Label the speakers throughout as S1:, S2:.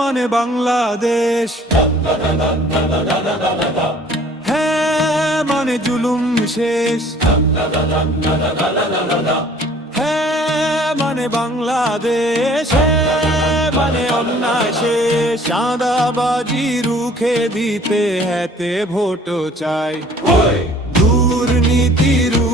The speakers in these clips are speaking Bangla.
S1: মানে বাংলাদেশ। হ্যাঁ মানে জুলুম শেষ। হ্যাঁ মানে বাংলাদেশ। হ্যাঁ মানে অন্যায় শেষ। চাঁদাবাজি রুখে দিতে হেতে ভোট চাই। দুর্নীতি রুখে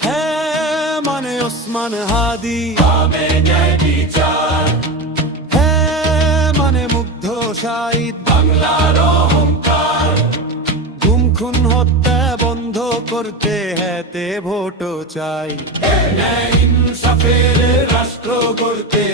S1: হ্যাঁ মানে হ্যাঁ মানে মুগ্ধ খুন, হত্যা বন্ধ করতে হেতে ভোট চাই। ন্যায় ইনসাফের রাষ্ট্র গড়তে